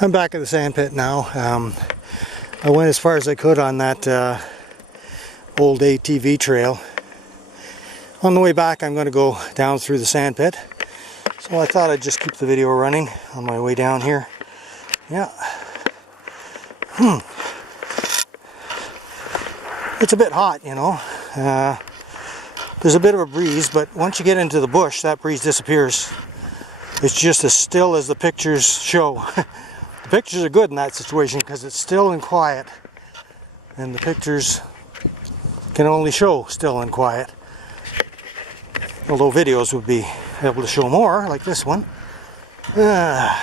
I'm back at the sand pit now. I went as far as I could on that old ATV trail. On the way back I'm going to go down through the sand pit. So I thought I'd just keep the video running on my way down here. Yeah. It's a bit hot, you know. There's a bit of a breeze, but once you get into the bush, that breeze disappears. It's just as still as the pictures show. The pictures are good in that situation because it's still and quiet, and the pictures can only show still and quiet. Although videos would be able to show more, like this one. Yeah,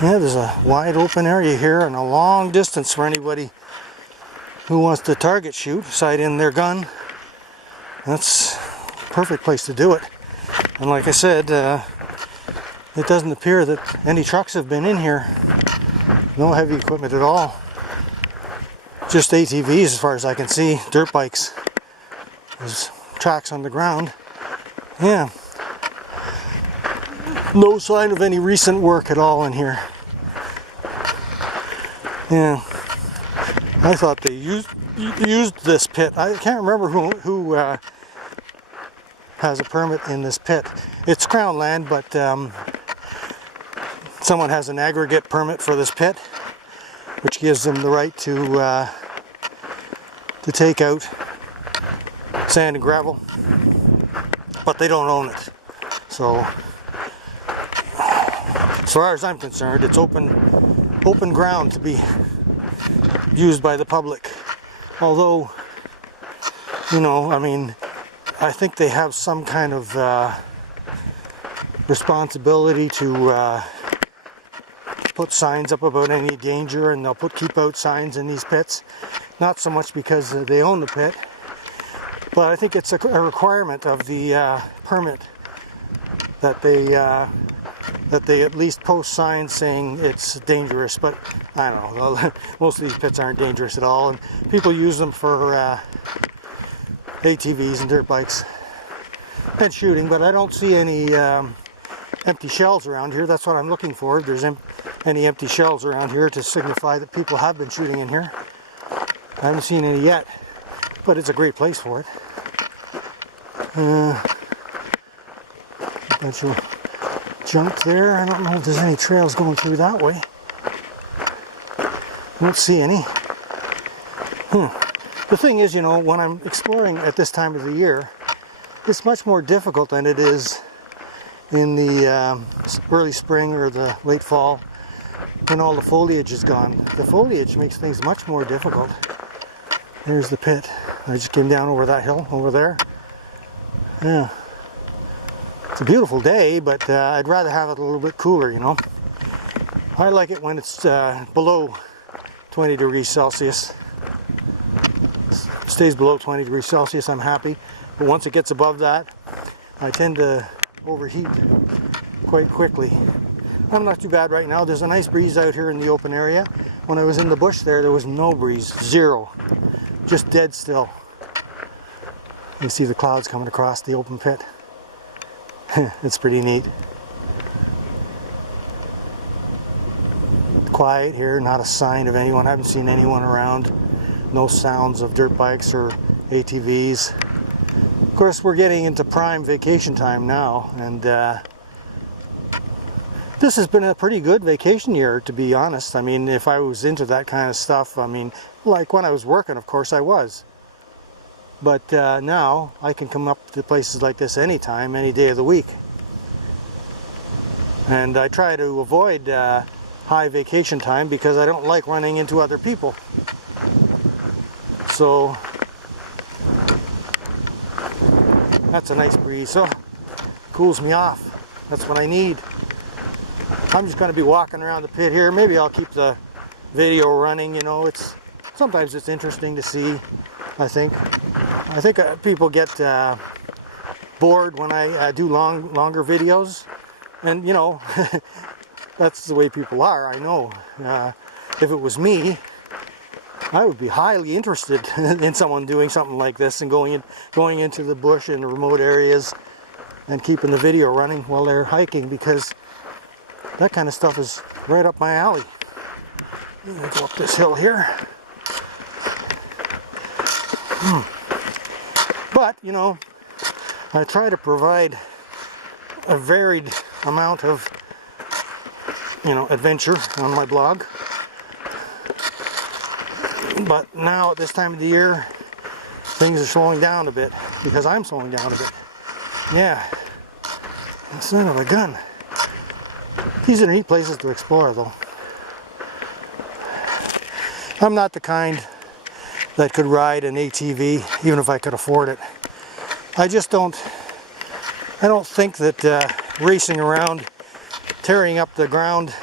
there's a wide open area here and a long distance for anybody who wants to target shoot, sight in their gun. That's a perfect place to do it. And like I said, it doesn't appear that any trucks have been in here. No heavy equipment at all. Just ATVs as far as I can see, dirt bikes. There's tracks on the ground. Yeah. No sign of any recent work at all in here. Yeah. I thought they used this pit. I can't remember who has a permit in this pit. It's Crown land, but someone has an aggregate permit for this pit, which gives them the right to take out sand and gravel, but they don't own it. So, as far as I'm concerned, it's open ground to be used by the public. Although, you know, I mean, I think they have some kind of responsibility to put signs up about any danger, and they'll keep out signs in these pits. Not so much because they own the pit, but I think it's a requirement of the permit that they at least post signs saying it's dangerous. But I don't know, most of these pits aren't dangerous at all, and people use them for ATVs and dirt bikes and shooting. But I don't see any empty shells around here. That's what I'm looking for. If there's any empty shells around here to signify that people have been shooting in here. I haven't seen any yet, but it's a great place for it. Bunch of junk there. I don't know if there's any trails going through that way. I don't see any. The thing is, you know, when I'm exploring at this time of the year, it's much more difficult than it is in the early spring or the late fall when all the foliage is gone. The foliage makes things much more difficult. There's the pit. I just came down over that hill over there. Yeah. It's a beautiful day, but I'd rather have it a little bit cooler, you know. I like it when it's below 20 degrees Celsius. Stays below 20 degrees Celsius, I'm happy. But once it gets above that, I tend to overheat quite quickly. I'm not too bad right now. There's a nice breeze out here in the open area. When I was in the bush there was no breeze, zero. Just dead still. You see the clouds coming across the open pit. It's pretty neat. Quiet here, not a sign of anyone. I haven't seen anyone around. No sounds of dirt bikes or ATVs. Of course, we're getting into prime vacation time now, and this has been a pretty good vacation year, to be honest. I mean, if I was into that kind of stuff, I mean, like when I was working, of course I was. But now I can come up to places like this anytime, any day of the week. And I try to avoid high vacation time because I don't like running into other people. So that's a nice breeze. So cools me off. That's what I need. I'm just going to be walking around the pit here. Maybe I'll keep the video running. You know, sometimes it's interesting to see. I think people get bored when I do longer videos, and you know, that's the way people are. I know. If it was me, I would be highly interested in someone doing something like this and going into the bush in remote areas and keeping the video running while they're hiking, because that kind of stuff is right up my alley. I'm gonna go up this hill here. But, you know, I try to provide a varied amount of, you know, adventure on my blog. But now at this time of the year, things are slowing down a bit because I'm slowing down a bit. Yeah, son of a gun. These are neat places to explore, though. I'm not the kind that could ride an ATV, even if I could afford it. I don't think that racing around, tearing up the ground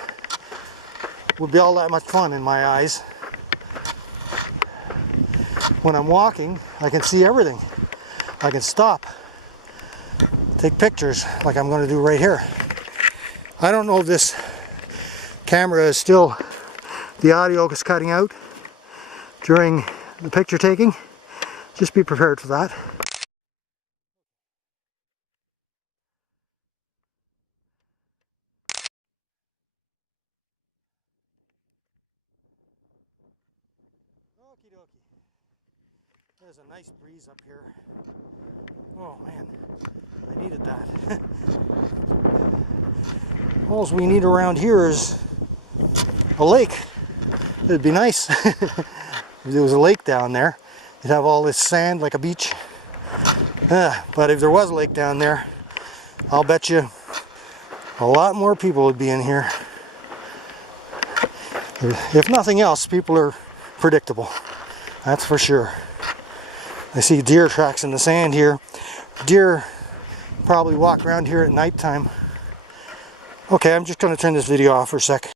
would be all that much fun in my eyes. When I'm walking, I can see everything. I can stop, take pictures like I'm going to do right here. I don't know if this camera is still, the audio is cutting out during the picture taking. Just be prepared for that. Okie dokie. There's a nice breeze up here. Oh man, I needed that. All we need around here is a lake. It'd be nice if there was a lake down there. You'd have all this sand like a beach. But if there was a lake down there, I'll bet you a lot more people would be in here. If nothing else, people are predictable. That's for sure. I see deer tracks in the sand here. Deer probably walk around here at nighttime. Okay, I'm just going to turn this video off for a sec.